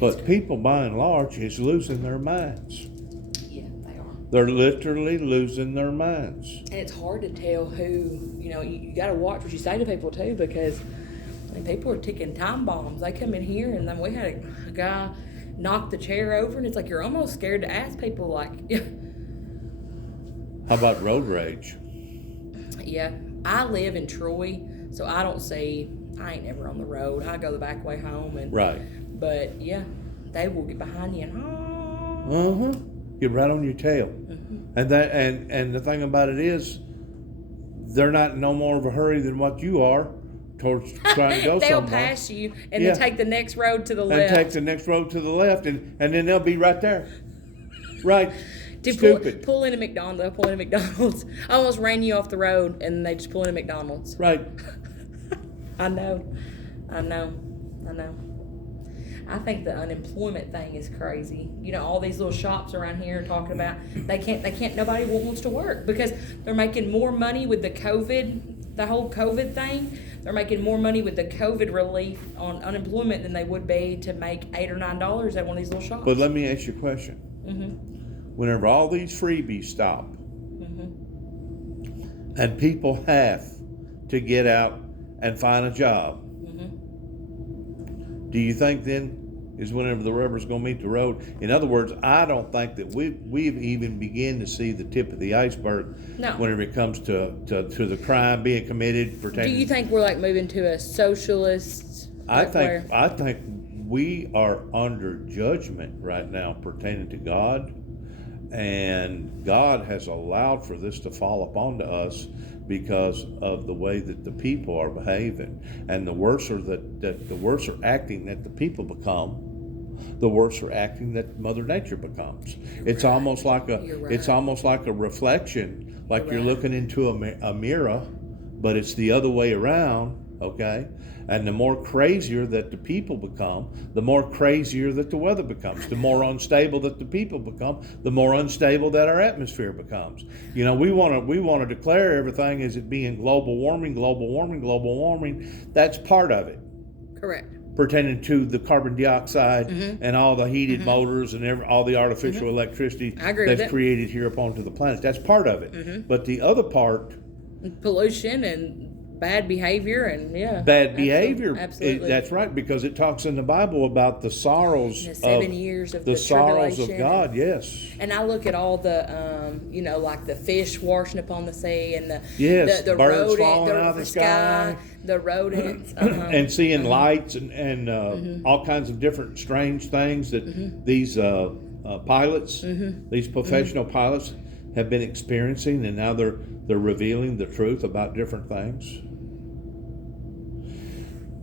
But people, by and large, is losing their minds. Yeah, they are. They're literally losing their minds. And it's hard to tell who, you got to watch what you say to people too, because people are ticking time bombs. They come in here, and then we had a guy knock the chair over, and it's like you're almost scared to ask people, like, How about road rage? yeah. I live in Troy, so I ain't never on the road. I go the back way home, and Right. But yeah, they will get behind you and Get right on your tail. And and the thing about it is, they're not in no more of a hurry than what you are towards trying to go they'll somewhere. pass you and then take the next road to the left. And take the next road to the left, and then they'll be right there. Right. Stupid. Pull in a McDonald's. I almost ran you off the road, and they just pull in a McDonald's. Right. I know. I think the unemployment thing is crazy. All these little shops around here are talking about nobody wants to work because they're making more money with the whole COVID thing. They're making more money with the COVID relief on unemployment than they would be to make $8 or $9 at one of these little shops. But let me ask you a question. Whenever all these freebies stop, and people have to get out and find a job, do you think then is whenever the rubber's going to meet the road? In other words, I don't think that we've even begun to see the tip of the iceberg. No. Whenever it comes to the crime being committed. Do you think we're moving to a socialist? I think we are under judgment right now pertaining to God, and God has allowed for this to fall upon us because of the way that the people are behaving, and the worse are acting that the people become, the worse are acting that Mother Nature becomes. It's almost like a reflection, like you're looking into a mirror, but it's the other way around. Okay, and the more crazier that the people become, the more crazier that the weather becomes. The more unstable that the people become, the more unstable that our atmosphere becomes. We want to declare everything as it being global warming. That's part of it. Correct. Pertaining to the carbon dioxide and all the heated motors and all the artificial electricity that's created here upon the planet. That's part of it. But the other part, pollution and bad behavior Absolutely. That's right, because it talks in the Bible about the sorrows the 7 years of the sorrows of tribulation. God. Yes. And I look at all the, like the fish washing upon the sea and the birds falling out of the sky, the rodents, and seeing lights and all kinds of different strange things that these pilots, these professional pilots, have been experiencing, and now they're revealing the truth about different things.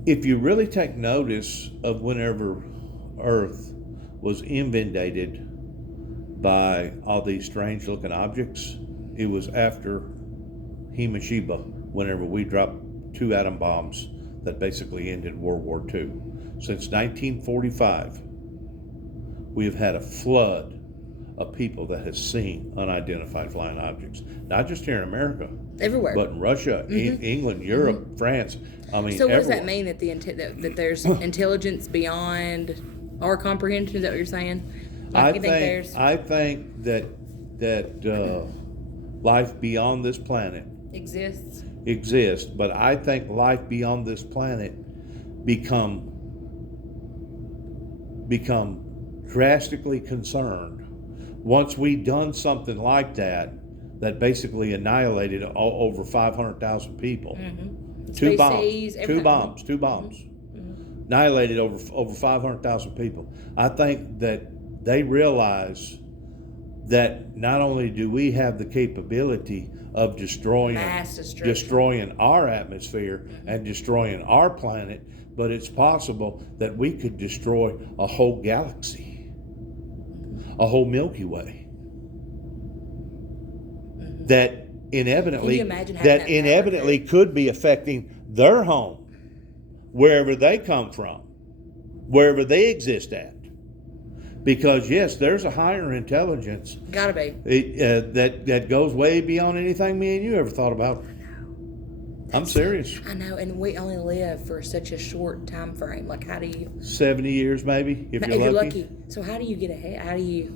If you really take notice of whenever Earth was inundated by all these strange looking objects, it was after Hiroshima, whenever we dropped 2 atom bombs that basically ended World War II. Since 1945, we have had a flood of people that has seen unidentified flying objects, not just here in America, everywhere, but in Russia, England, Europe, France. So what does that mean, that that there's intelligence beyond our comprehension? Is that what you're saying? I think that life beyond this planet exists, but I think life beyond this planet become drastically concerned once we done something like that basically annihilated over 500,000 people. Two bombs. Annihilated over 500,000 people. I think that they realize that not only do we have the capability of destroying our atmosphere and destroying our planet, but it's possible that we could destroy a whole galaxy, a whole Milky Way. That inevitably could be affecting their home, wherever they come from, wherever they exist at. Because yes, there's a higher intelligence. Gotta be. That goes way beyond anything me and you ever thought about. I'm serious. I know, and we only live for such a short time frame. Like, how do you? 70 years maybe, if you're lucky. So how do you get ahead? How do you?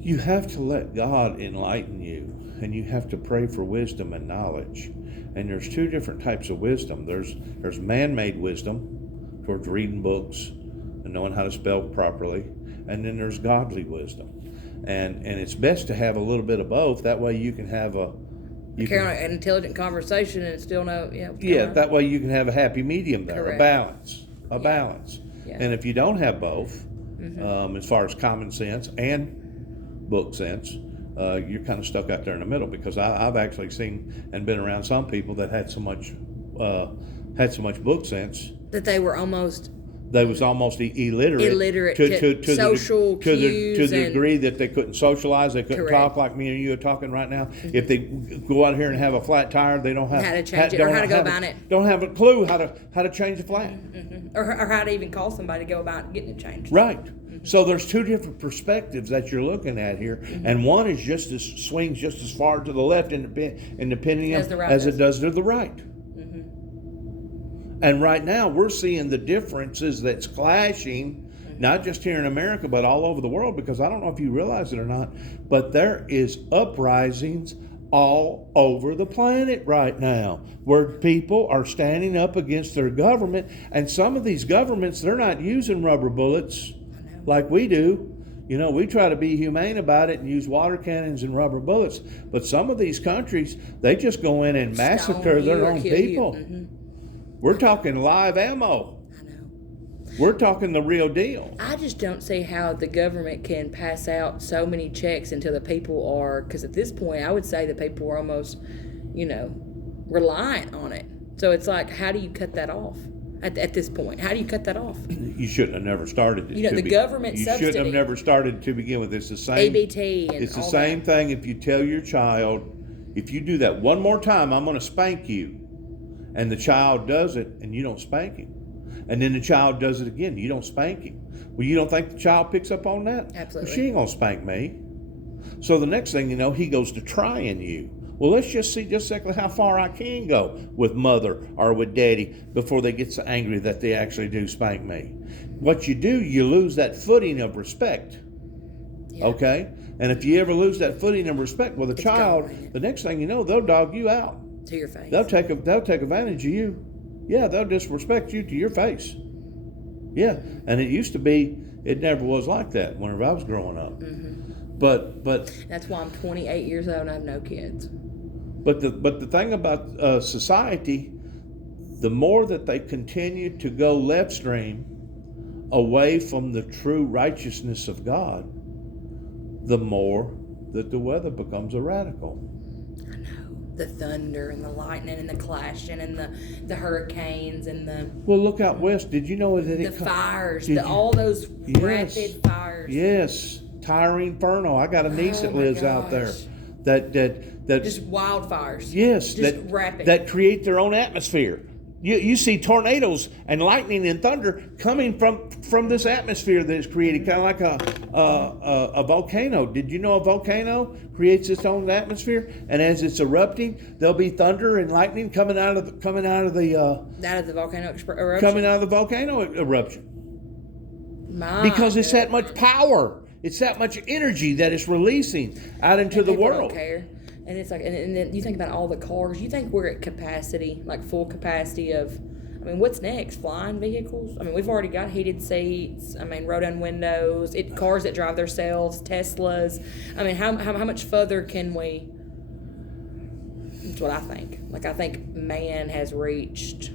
You have to let God enlighten you, and you have to pray for wisdom and knowledge. And there's two different types of wisdom. There's man-made wisdom, towards reading books and knowing how to spell properly, and then there's godly wisdom. And it's best to have a little bit of both. That way you can have an intelligent conversation and still know, that way you can have a happy medium there, Correct. a balance. Yeah. And if you don't have both, as far as common sense and book sense, you're kind of stuck out there in the middle. Because I've actually seen and been around some people that had so much book sense that they were almost illiterate to social cues to the degree that they couldn't socialize, they couldn't Correct. talk like me and you are talking right now. If they go out here and have a flat tire, they don't have how to change it or how to go about it. Don't have a clue how to change a flat, or how to even call somebody to go about getting it changed. right? So there's two different perspectives that you're looking at here, and one is swings just as far to the left in the pendulum as it does to the right. And right now we're seeing the differences that's clashing, not just here in America, but all over the world, because I don't know if you realize it or not, but there is uprisings all over the planet right now where people are standing up against their government. And some of these governments, they're not using rubber bullets like we do. You know, we try to be humane about it and use water cannons and rubber bullets. But some of these countries, they just go in and massacre their own people. We're talking live ammo. I know. We're talking the real deal. I just don't see how the government can pass out so many checks until the people are, because at this point, I would say the people are almost, reliant on it. So it's like, how do you cut that off? At this point, how do you cut that off? You shouldn't have never started it. The government subsidy. You shouldn't have never started to begin with. It's the same. ABT and it's the all same that. thing if you tell your child, if you do that one more time, I'm going to spank you. And the child does it, and you don't spank him. And then the child does it again, you don't spank him. Well, you don't think the child picks up on that? Absolutely. Well, she ain't going to spank me. So the next thing you know, he goes to trying you. Well, let's just see just exactly how far I can go with mother or with daddy before they get so angry that they actually do spank me. What you do, you lose that footing of respect. Yeah. Okay? And if you ever lose that footing of respect with a child, the next thing you know, they'll dog you out. To your face. They'll take advantage of you. Yeah, they'll disrespect you to your face. Yeah, and it used to be, it never was like that whenever I was growing up. But that's why I'm 28 years old and I have no kids. But the thing about society, the more that they continue to go left stream away from the true righteousness of God, the more that the weather becomes erratical. I know. The thunder and the lightning and the clashing and the hurricanes and the... Well, look out west. Did you know that fires, all those rapid fires. Yes, Tire Inferno. I got a niece that lives out there. That just wildfires. Yes, just rapid. That create their own atmosphere. You see tornadoes and lightning and thunder coming from this atmosphere that is created, kind of like a volcano. Did you know a volcano creates its own atmosphere? And as it's erupting, there'll be thunder and lightning coming out of the volcano eruption. Coming out of the volcano eruption. Because it's that much power. It's that much energy that it's releasing out into the world. Don't care. And it's like, and then you think about all the cars. You think we're at capacity, like full capacity of, what's next? Flying vehicles? We've already got heated seats. Roll-down windows. Cars that drive themselves, Teslas. How much further can we? That's what I think. I think man has reached,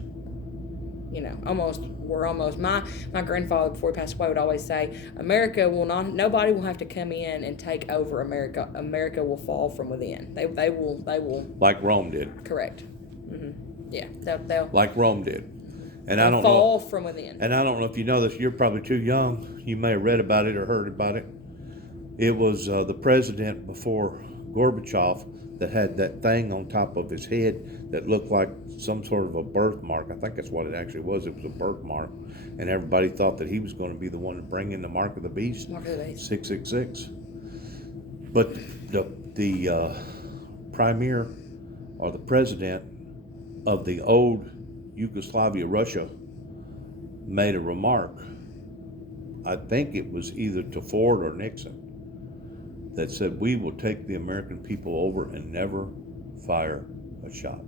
we're almost. My grandfather, before he passed away, would always say, nobody will have to come in and take over America. America will fall from within. They will. Like Rome did. Correct. Yeah. They'll like Rome did. And I don't fall know, from within. And I don't know if you know this, you're probably too young. You may have read about it or heard about it. It was the president before Gorbachev that had that thing on top of his head that looked like some sort of a birthmark. I think that's what it actually was. It was a birthmark. And everybody thought that he was going to be the one to bring in the mark of the beast. Mark of the beast. 666. But the premier or the president of the old Yugoslavia, Russia, made a remark. I think it was either to Ford or Nixon, that said, "We will take the American people over and never fire a shot."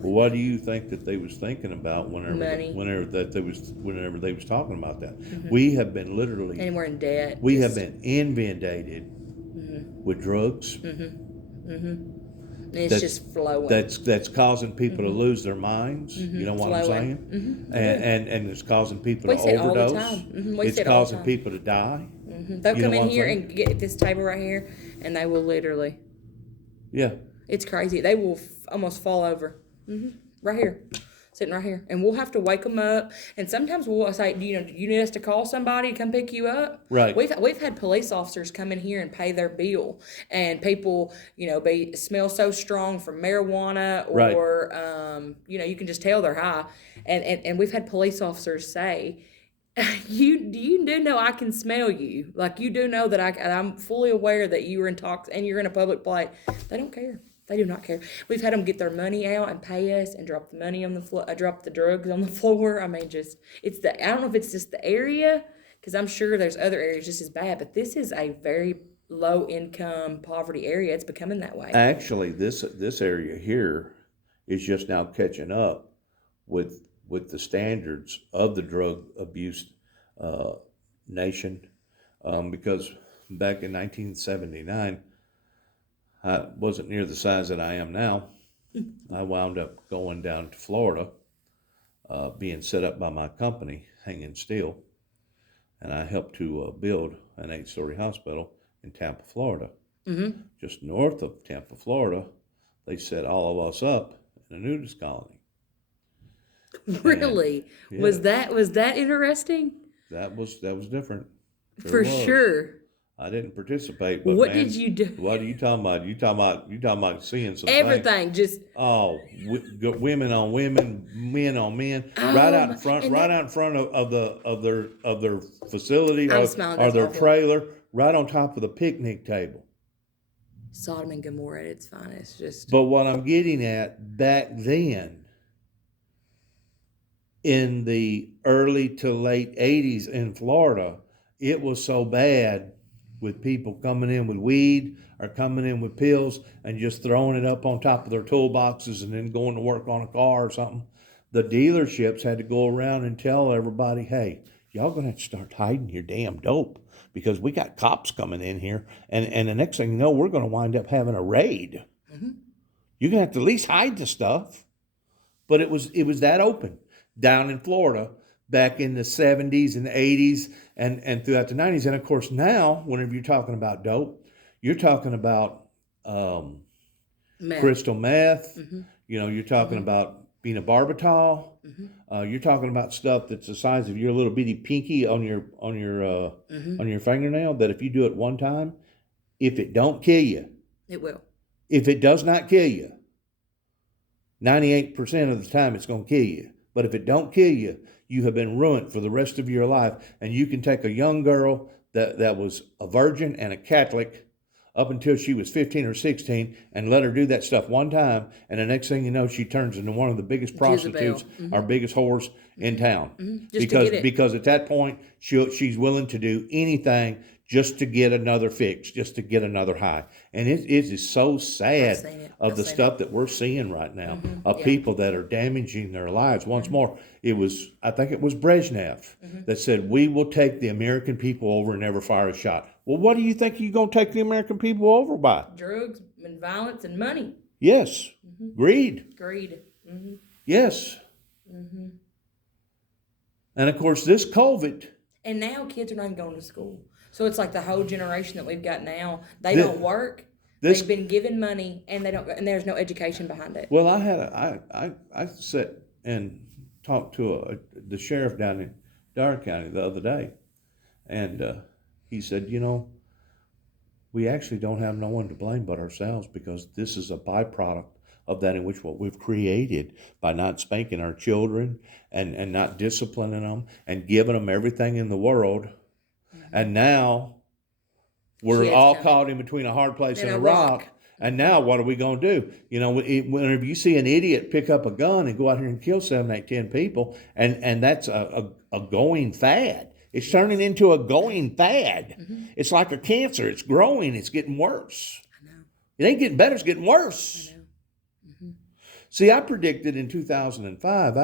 Well, what do you think that they was thinking about Money. whenever they was talking about that? Mm-hmm. We have been literally, And we're in debt. we have been inundated Mm-hmm. with drugs. Mm-hmm. Mm-hmm. And it's That's- just flowing. That's causing people to lose their minds. You know what I'm Flowing. saying? Mm-hmm. And it's causing people We to see it all the overdose. time. We It's see it all the causing time. people to die. They'll You come know in what I'm here saying? and get this table right here, and they will literally. Yeah. It's crazy. They will almost fall over. Right here. Sitting right here. And we'll have to wake them up. And sometimes we'll say, do you need us to call somebody to come pick you up? Right. We've had police officers come in here and pay their bill. And people, smell so strong from marijuana or, you can just tell they're high. And we've had police officers say, you do know I can smell you. Like, you do know that I'm fully aware that you are intoxicated and you're in a public place. They don't care. They do not care. We've had them get their money out and pay us and drop the money on the floor, drop the drugs on the floor. I mean, I don't know if it's just the area, because I'm sure there's other areas just as bad, but this is a very low income poverty area. It's becoming that way. Actually, this area here is just now catching up with the standards of the drug abuse nation, because back in 1979, I wasn't near the size that I am now. I wound up going down to Florida, being set up by my company, Hanging Steel, and I helped to build an 8-story hospital in Tampa, Florida. Mm-hmm. Just north of Tampa, Florida, they set all of us up in a nudist colony. Really? Yeah. Was that interesting? That was different. For sure. I didn't participate, but What man, did you do? What are you talking about? You talking about seeing some Everything, things. just Women on women, men on men, right out in front, of their facility I'm or smiling, or that's their awful. trailer, right on top of the picnic table. Sodom and Gomorrah at its finest. Just But what I'm getting at, back then, in the early to late 80s in Florida, it was so bad with people coming in with weed or coming in with pills and just throwing it up on top of their toolboxes and then going to work on a car or something. The dealerships had to go around and tell everybody, "Hey, y'all gonna have to start hiding your damn dope, because we got cops coming in here, and the next thing you know, we're gonna wind up having a raid. You're gonna have to at least hide the stuff." But it was that open down in Florida back in the 70s and 80s and throughout the 90s. And of course now, whenever you're talking about dope, you're talking about meth. crystal meth. Mm-hmm. You're talking about phenobarbital. You're talking about stuff that's the size of your little bitty pinky on your fingernail, that if you do it one time, if it don't kill you, It will. if it does not kill you, 98% of the time it's going to kill you. But if it don't kill you, you have been ruined for the rest of your life. And you can take a young girl that was a virgin and a Catholic up until she was 15 or 16 and let her do that stuff one time, and the next thing you know, she turns into one of the biggest prostitutes or biggest whores in town. Just to get it. Because at that point, she's willing to do anything just to get another fix, just to get another high. And it is so sad of the stuff that we're seeing right now of people that are damaging their lives. Once more, I think it was Brezhnev that said, "We will take the American people over and never fire a shot." Well, what do you think you're going to take the American people over by? Drugs and violence and money. Yes. Greed. Greed. Yes. And of course, this COVID. And now kids are not even going to school. So it's like the whole generation that we've got now, they don't work. They've been given money and there's no education behind it. Well, I sat and talked to the sheriff down in Dare County the other day, and he said, we actually don't have no one to blame but ourselves, because this is a byproduct of that in which what we've created by not spanking our children and not disciplining them and giving them everything in the world. And now we're all caught in between a hard place and a rock. And now what are we going to do? You know, whenever you see an idiot pick up a gun and go out here and kill 7, 8, 10 people, and that's a going fad. It's turning into a going fad. Mm-hmm. It's like a cancer. It's growing. It's getting worse. I know. It ain't getting better. It's getting worse. I know. Mm-hmm. See, I predicted in 2005,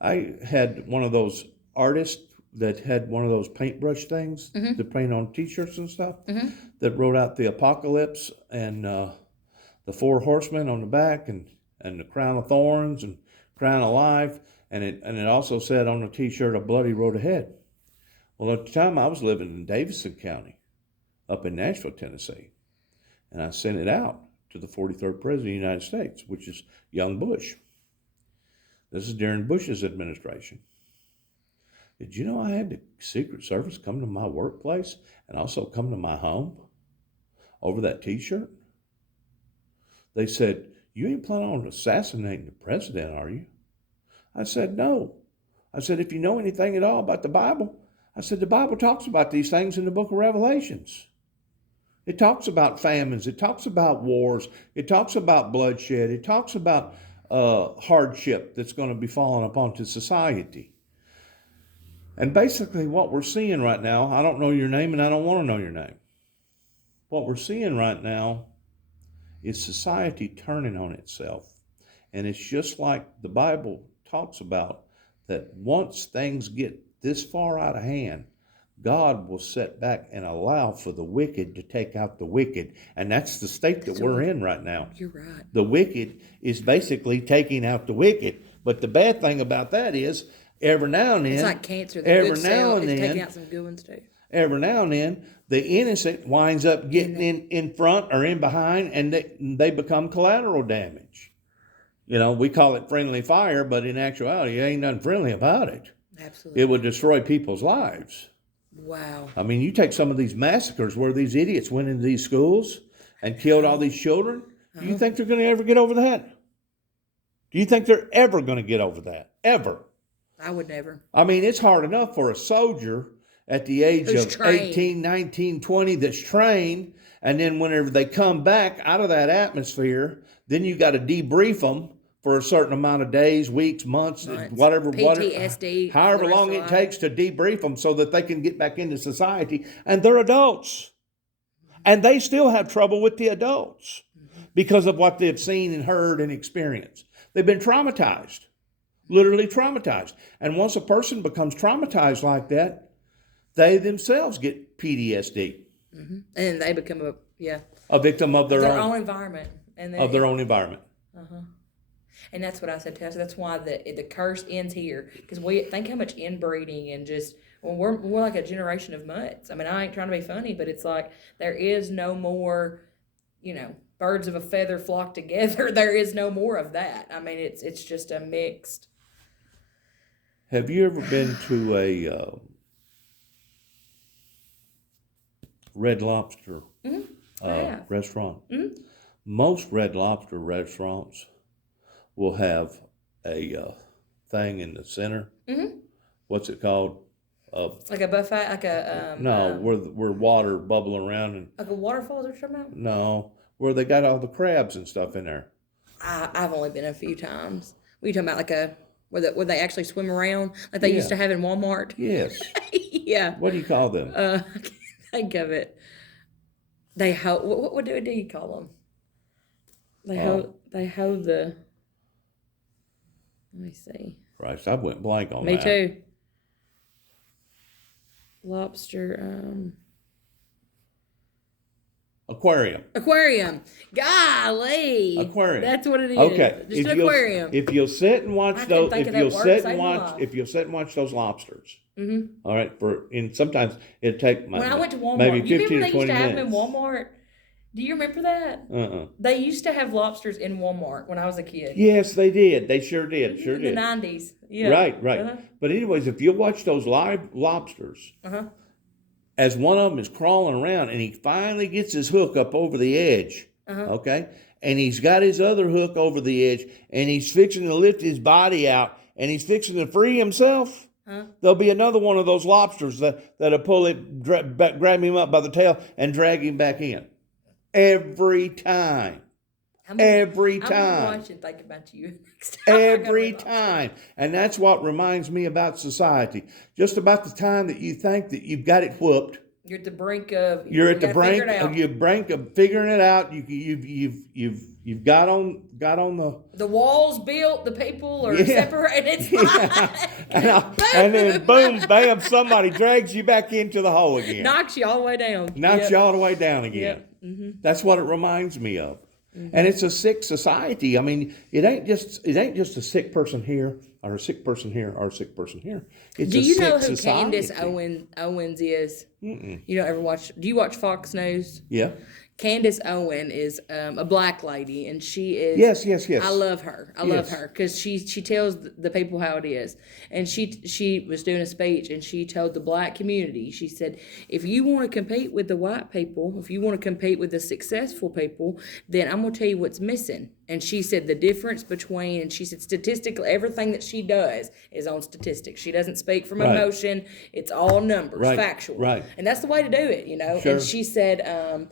I had one of those artists that had one of those paintbrush things Mm-hmm. to paint on T-shirts and stuff Mm-hmm. that wrote out the apocalypse and the 4 horsemen on the back and the crown of thorns and crown of life. And it also said on the T-shirt, a bloody road ahead. Well, at the time I was living in Davidson County up in Nashville, Tennessee. And I sent it out to the 43rd President of the United States, which is young Bush. This is during Bush's administration. Did you know I had the Secret Service come to my workplace and also come to my home over that T-shirt? They said, "You ain't planning on assassinating the president, are you?" I said, "No." I said, "If you know anything at all about the Bible," I said, "the Bible talks about these things in the book of Revelations. It talks about famines. It talks about wars. It talks about bloodshed. It talks about hardship that's going to be falling upon to society." And basically what we're seeing right now, I don't know your name and I don't want to know your name. What we're seeing right now is society turning on itself. And it's just like the Bible talks about, that once things get this far out of hand, God will sit back and allow for the wicked to take out the wicked. And that's the state that we're in right now. You're right. The wicked is basically taking out the wicked. But the bad thing about that is, every now and then, It's like cancer. The good cell is taking out some good ones too. every now and then, the innocent winds up getting in front or in behind, and they become collateral damage. You know, we call it friendly fire, but in actuality, ain't nothing friendly about it. Absolutely. It would destroy people's lives. Wow. I mean, you take some of these massacres where these idiots went into these schools and killed all these children. Do you think they're going to ever get over that? Do you think they're ever going to get over that? Ever? I would never. I mean, it's hard enough for a soldier at the age Who's of trained. 18, 19, 20 that's trained, and then whenever they come back out of that atmosphere, then you got to debrief them for a certain amount of days, weeks, months, whatever, PTSD, however long it takes to debrief them so that they can get back into society. And they're adults. And they still have trouble with the adults because of what they've seen and heard and experienced. They've been traumatized. Literally traumatized. And once a person becomes traumatized like that, they themselves get PTSD. Mm-hmm. And they become a victim of their own environment. And then, of their own environment. Uh-huh. And that's what I said to us. That's why the curse ends here. Because we think how much inbreeding and just, well, we're like a generation of mutts. I mean, I ain't trying to be funny, but it's like there is no more, birds of a feather flock together. There is no more of that. I mean, it's just a mixed. Have you ever been to a Red Lobster restaurant? Mm-hmm. Most Red Lobster restaurants will have a thing in the center. Mm-hmm. What's it called? Like a buffet, like a where water bubbling around and like a waterfall. Is what you're talking about? no, where they got all the crabs and stuff in there. I've only been a few times. What are you talking about? Like where they actually swim around, like they used to have in Walmart. Yes. Yeah. What do you call them? I can't think of it. They what do you call them? They hold the. Let me see. Christ, I went blank on Me that. too. Lobster. Aquarium. Golly. Aquarium. That's what it is. Okay. Just an aquarium. If you'll sit and watch I those, can think of that word, if you'll sit and watch those lobsters. Mm-hmm. All right. Sometimes it'd take when I went to Walmart, maybe 15 you remember or they 20 used to have minutes. them in Walmart? Do you remember that? They used to have lobsters in Walmart when I was a kid. Yes, they did. They sure did. Sure in did. the 90s. Yeah. Right. Uh-huh. But anyways, if you watch those live lobsters, as one of them is crawling around and he finally gets his hook up over the edge, okay, and he's got his other hook over the edge and he's fixing to lift his body out and he's fixing to free himself, there'll be another one of those lobsters that'll pull it, grab him up by the tail and drag him back in. Every time. Every I'm time. gonna watch and think about you next time. Every time. And that's what reminds me about society. Just about the time that you think that you've got it whooped, You're at the brink of. you're at the brink brink of figuring it out. You've got on the walls built. The people are yeah, separated. It's like, and then boom, bam, somebody drags you back into the hole again. knocks you all the way down. Knocks you all the way down again. Yep. Mm-hmm. That's what it reminds me of. And it's a sick society. I mean, it ain't just a sick person here or a sick person here or a sick person here. It's Do you know who society. Candace Owens is? You don't ever watch? Do you watch Fox News? Yeah. Candace Owen is a black lady, and she is. Yes. I love her. I love her because she tells the people how it is. And she was doing a speech, and she told the black community. She said, if you want to compete with the white people, if you want to compete with the successful people, then I'm gonna tell you what's missing. And she said the difference between, and she said statistically, everything that she does is on statistics. She doesn't speak from emotion. It's all numbers, factual. Right. And that's the way to do it, you know. Sure. And she said,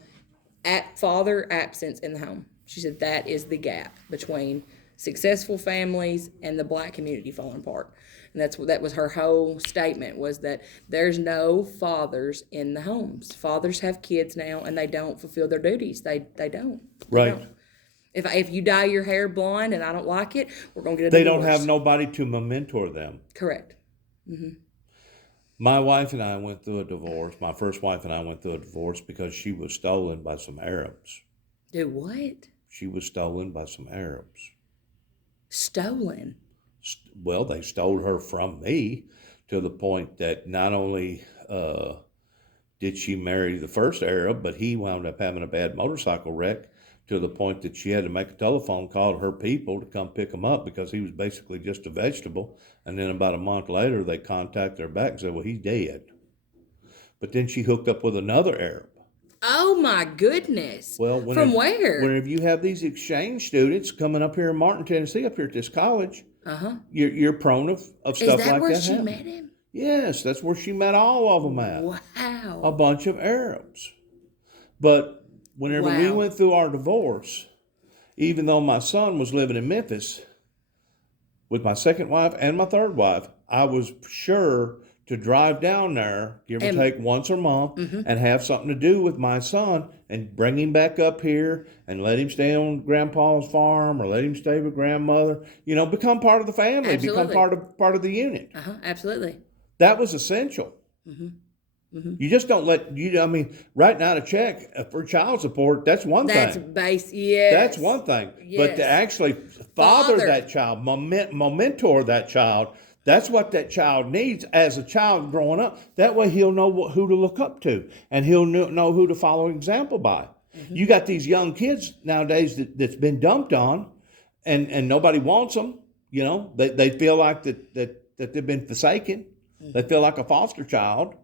at father absence in the home. She said that is the gap between successful families and the black community falling apart. And that was her whole statement, was that there's no fathers in the homes. Fathers have kids now, and they don't fulfill their duties. They don't. Right. Don't. If you dye your hair blonde and I don't like it, we're gonna get a They divorce. don't have nobody to mentor them. Correct. Mm-hmm. My wife and I went through a divorce. My first wife and I went through a divorce because she was stolen by some Arabs. Do what? She was stolen by some Arabs. Stolen? Well, they stole her from me to the point that not only did she marry the first Arab, but he wound up having a bad motorcycle wreck to the point that she had to make a telephone call to her people to come pick him up because he was basically just a vegetable. And then about a month later, they contacted her back and said, well, he's dead. But then she hooked up with another Arab. Oh, my goodness. Well, from where? Whenever you have these exchange students coming up here in Martin, Tennessee, up here at this college, you're prone of stuff like that. Is that where she happening. met him? Yes, that's where she met all of them at. Wow. A bunch of Arabs. But whenever we went through our divorce, even though my son was living in Memphis with my second wife and my third wife, I was sure to drive down there, give or take once a month, and have something to do with my son and bring him back up here and let him stay on grandpa's farm or let him stay with grandmother. You know, become part of the family, become part of the unit. Absolutely. That was essential. You just don't right now to check for child support, that's one thing. That's yes. That's one thing. Yes. But to actually father that child, mentor that child, that's what that child needs as a child growing up. That way he'll know who to look up to, and he'll know who to follow an example by. You got these young kids nowadays that's been dumped on, and nobody wants them. You know, they feel like that they've been forsaken. They feel like a foster child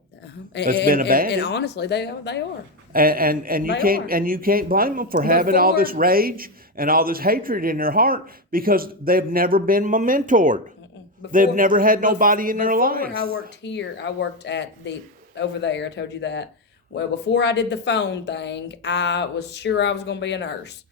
that's been abandoned. And honestly, they are. And you can't blame them for having all this rage and all this hatred in their heart because they've never been mentored. They've never had nobody in their life. Before I worked at over there. I told you that. Well, before I did the phone thing, I was sure I was going to be a nurse.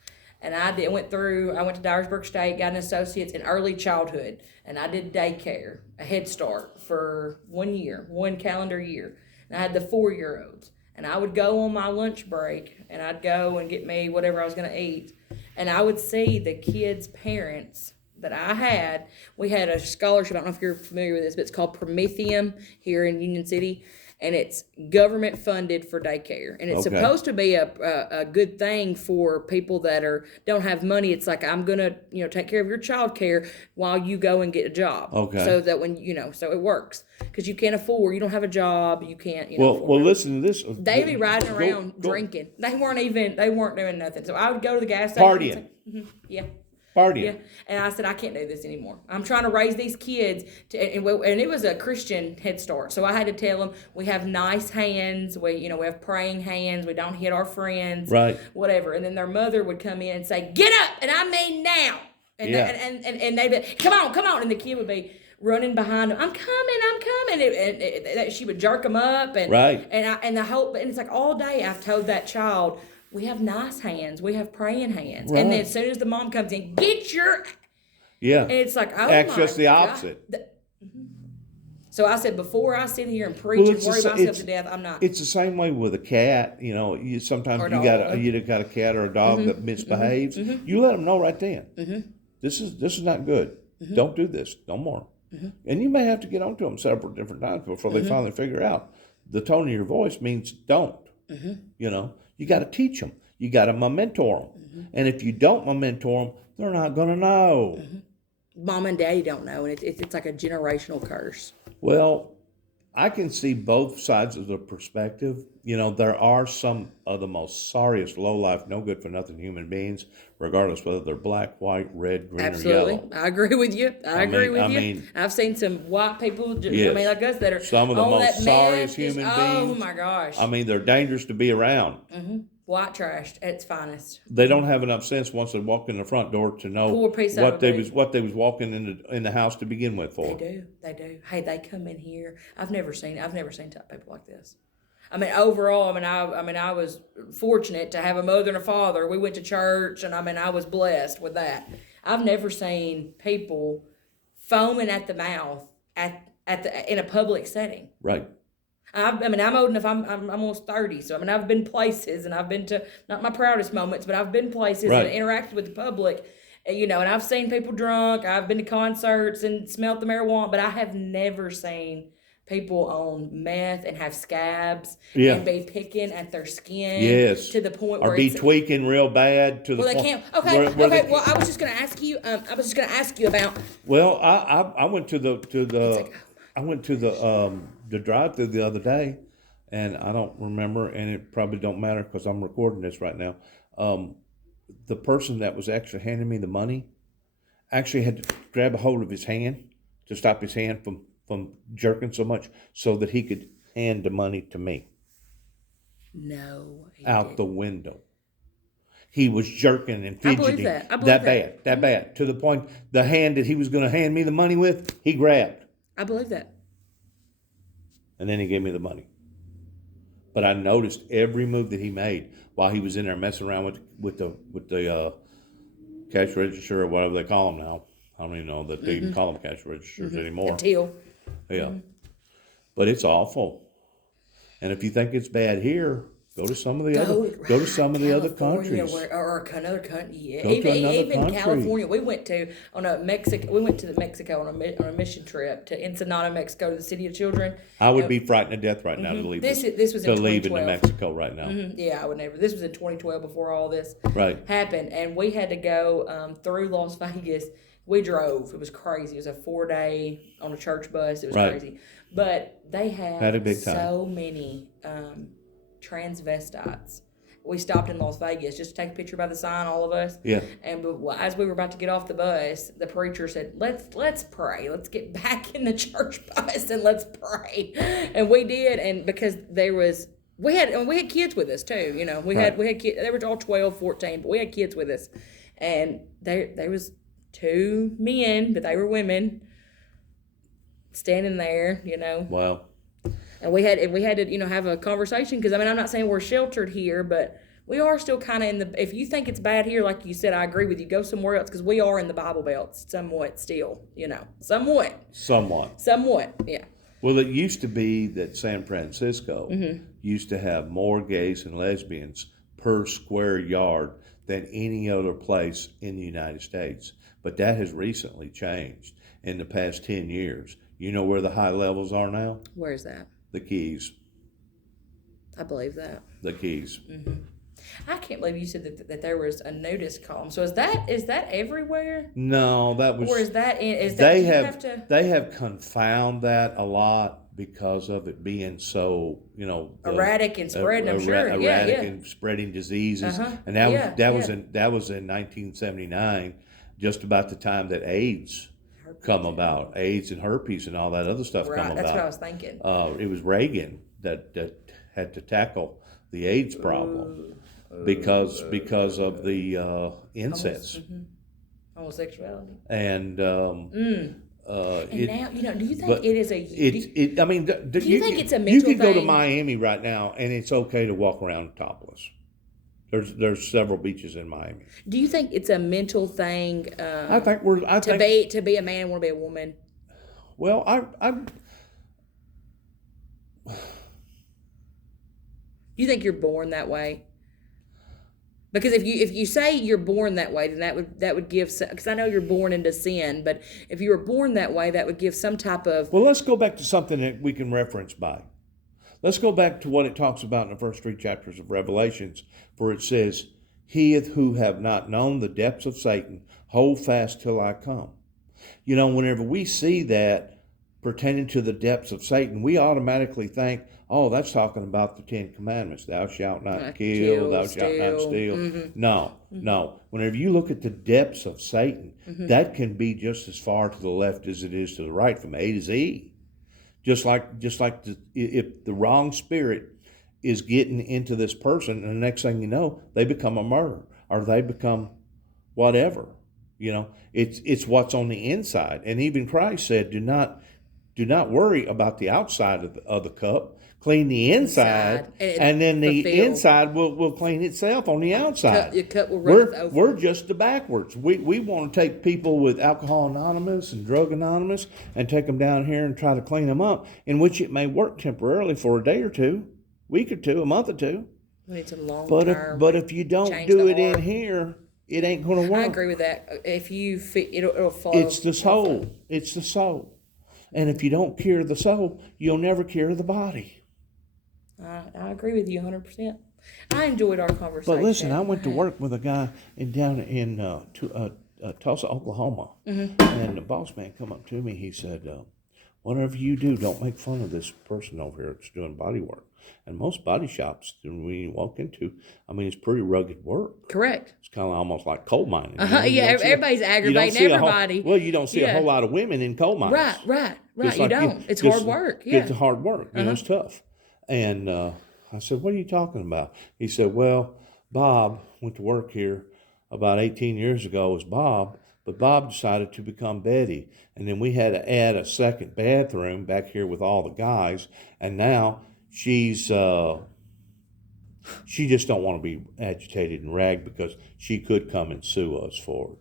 And I went to Dyersburg State, got an associate's in early childhood, and I did daycare, a Head Start for 1 year, 1 calendar year. And I had the 4-year-olds. And I would go on my lunch break, and I'd go and get me whatever I was going to eat. And I would see the kids' parents that I had. We had a scholarship, I don't know if you're familiar with this, but it's called Prometheum here in Union City. And it's government funded for daycare, and it's supposed to be a good thing for people that don't have money. It's like, I'm gonna take care of your child care while you go and get a job. Okay. So that when so it works because you don't have a job, you can't. Well, listen to this. They'd be riding around drinking. They weren't doing nothing. So I would go to the gas station. Partying. Yeah. Partying. Yeah, and I said, I can't do this anymore. I'm trying to raise these kids, and it was a Christian Head Start. So I had to tell them, we have nice hands, we have praying hands, we don't hit our friends, right? Whatever. And then their mother would come in and say, get up, and I mean now. And and they'd be, come on, and the kid would be running behind them. I'm coming. And she would jerk them up, and right. And it's like all day I've told that child, We have nice hands. We have praying hands. Right. And then as soon as the mom comes in, get your... Yeah. And it's like, oh Acts my just the God. opposite. So I said, before I sit here and preach and worry myself to death, I'm not. It's the same way with a cat. You know, sometimes you got a cat or a dog that misbehaves. You let them know right then. This is not good. Don't do this no more. And you may have to get onto them several different times before they finally figure out the tone of your voice means don't. You know, you got to teach them. You got to mentor them. And if you don't mentor them, they're not going to know. Mom and daddy don't know, and it's like a generational curse. Well, I can see both sides of the perspective. You know, there are some of the most sorriest, low-life, no good for nothing human beings, regardless whether they're black, white, red, green, or yellow. I agree with you. I agree with you. I've seen some white people, yes, I mean, like us, that are some of the most sorriest human beings. Oh my gosh. I mean, they're dangerous to be around. White trash at its finest. They don't have enough sense once they walk in the front door to know what they was walking in the house to begin with for. They do. Hey, they come in here. I've never seen type people like this. I mean, overall, I was fortunate to have a mother and a father. We went to church, and I was blessed with that. I've never seen people foaming at the mouth in a public setting. Right. I'm old enough. I'm almost 30, so I've been places, and I've been to not my proudest moments, but I've been places and interacted with the public, and I've seen people drunk. I've been to concerts and smelt the marijuana, but I have never seen people on meth and have scabs and be picking at their skin to the point where be tweaking real bad to the point. They can't. Okay. Well, I was just going to ask you. About. Well, I went to the drive-through the other day, and I don't remember, and it probably don't matter because I'm recording this right now. The person that was actually handing me the money actually had to grab a hold of his hand to stop his hand from jerking so much so that he could hand the money to me. No. Out the window. He was jerking and fidgeting. I believe that. That bad. To the point, the hand that he was going to hand me the money with, he grabbed. I believe that. And then he gave me the money. But I noticed every move that he made while he was in there messing around with the cash register or whatever they call them now. I don't even know that they even call them cash registers anymore. Until. Yeah. But it's awful. And if you think it's bad here, go to some of the other countries. Or another country. Yeah. Even country. California. We went to Mexico on a mission trip to Ensenada, Mexico, to the City of Children. I would be frightened to death right now to leave. This was in 2012. Leave into Mexico right now. Yeah, I would never. This was in 2012 before all this happened, and we had to go through Las Vegas. We drove. It was crazy. It was a 4-day on a church bus. It was crazy, but they had a big time. So many transvestites. We stopped in Las Vegas just to take a picture by the sign, all of us. Yeah. And as we were about to get off the bus, the preacher said, "Let's pray. Let's get back in the church bus and let's pray." And we did, and because we had kids with us too. We had kids. They were all 12, 14, but we had kids with us, and there was 2 men, but they were women standing there. Wow. And we had to, have a conversation because, I'm not saying we're sheltered here, but we are still kind of if you think it's bad here, like you said, I agree with you, go somewhere else because we are in the Bible Belt somewhat still, somewhat. Somewhat, yeah. Well, it used to be that San Francisco used to have more gays and lesbians per square yard than any other place in the United States. But that has recently changed in the past 10 years. You know where the high levels are now? Where's that? The Keys. I believe that. The Keys. I can't believe you said that there was a nudist column. So is that everywhere? No, that was. Or is that they have confound that a lot because of it being so erratic and spreading. I'm sure. Erratic and spreading diseases, and that was in 1979, just about the time that AIDS come about, AIDS and herpes and all that other stuff come about. That's what I was thinking. It was Reagan that had to tackle the AIDS problem because of the incest, homosexuality, and now, do you think it is a? Do you think it's a mental You could go to thing? Miami right now, and it's okay to walk around topless. There's several beaches in Miami. Do you think it's a mental thing? I think we're. I to think. be a man and want to be a woman. Well, You think you're born that way? Because if you say you're born that way, then that would give, because I know you're born into sin, but if you were born that way, that would give some type of. Well, let's go back to something that we can reference by. Let's go back to what it talks about in the first 3 chapters of Revelations, for it says, "He who have not known the depths of Satan, hold fast till I come." Whenever we see that pertaining to the depths of Satan, we automatically think, oh, that's talking about the 10 Commandments. Thou shalt not kill, thou shalt not steal. Mm-hmm. No. Whenever you look at the depths of Satan, that can be just as far to the left as it is to the right, from A to Z. Just like if the wrong spirit is getting into this person, and the next thing you know, they become a murderer, or they become whatever. It's what's on the inside. And even Christ said, do not worry about the outside of the cup. Clean the inside, and then the inside will clean itself on the outside. Your cup will run over. We're just the backwards. We want to take people with Alcohol Anonymous and Drug Anonymous and take them down here and try to clean them up, in which it may work temporarily for a day or two, week or two, a month or two. We need some long term. But if you don't do it in here, it ain't going to work. I agree with that. If you it'll fall. It's the soul. It's the soul. And if you don't cure the soul, you'll never cure the body. I agree with you 100%. I enjoyed our conversation. But listen, I went to work with a guy down in Tulsa, Oklahoma, and the boss man come up to me. He said, "Whatever you do, don't make fun of this person over here that's doing body work." And most body shops that we walk into, it's pretty rugged work. Correct. It's kind of almost like coal mining. Yeah, everybody's aggravating everybody. You don't see a whole lot of women in coal mines. Right. You don't. It's hard work. Yeah. It's hard work. It's tough. And I said, "What are you talking about?" He said, "Well, Bob went to work here about 18 years ago as Bob, but Bob decided to become Betty. And then we had to add a second bathroom back here with all the guys. And now she just don't want to be agitated and ragged, because she could come and sue us for it."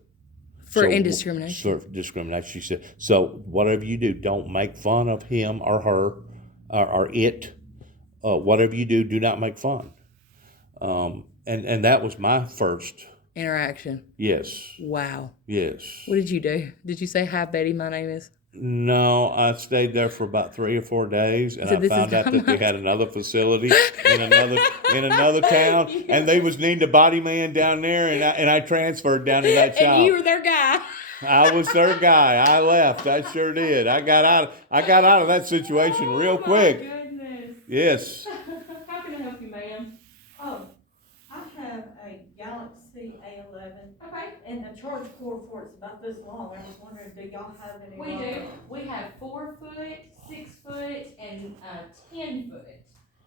For indiscrimination. For discrimination. She said, "So whatever you do, don't make fun of him or her or it. Whatever you do, do not make fun." And that was my first interaction. Yes. Wow. Yes. What did you do? Did you say, "Hi, Betty, my name is"? No, I stayed there for about 3 or 4 days, and I found out that they had another facility in another town, and they was needing a body man down there, and I transferred down to that shop. And you were their guy. I was their guy. I left. I sure did. I got out of that situation real quick. Oh my goodness. Yes. How can I help you, ma'am? Oh, I have a Galaxy A11. Okay. And the charge cord for it's about this long. I was wondering, do y'all have any? We do. We have 4 foot, 6 foot, and 10 foot,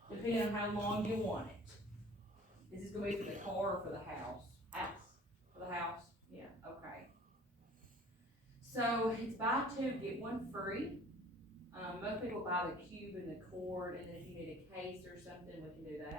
depending on how long you want it. Is this going to be for the car or for the house? For the house? Yeah. Okay. So it's buy 2, get 1 free. Most people buy the cube and the cord, and then if you need a case or something, we can do that.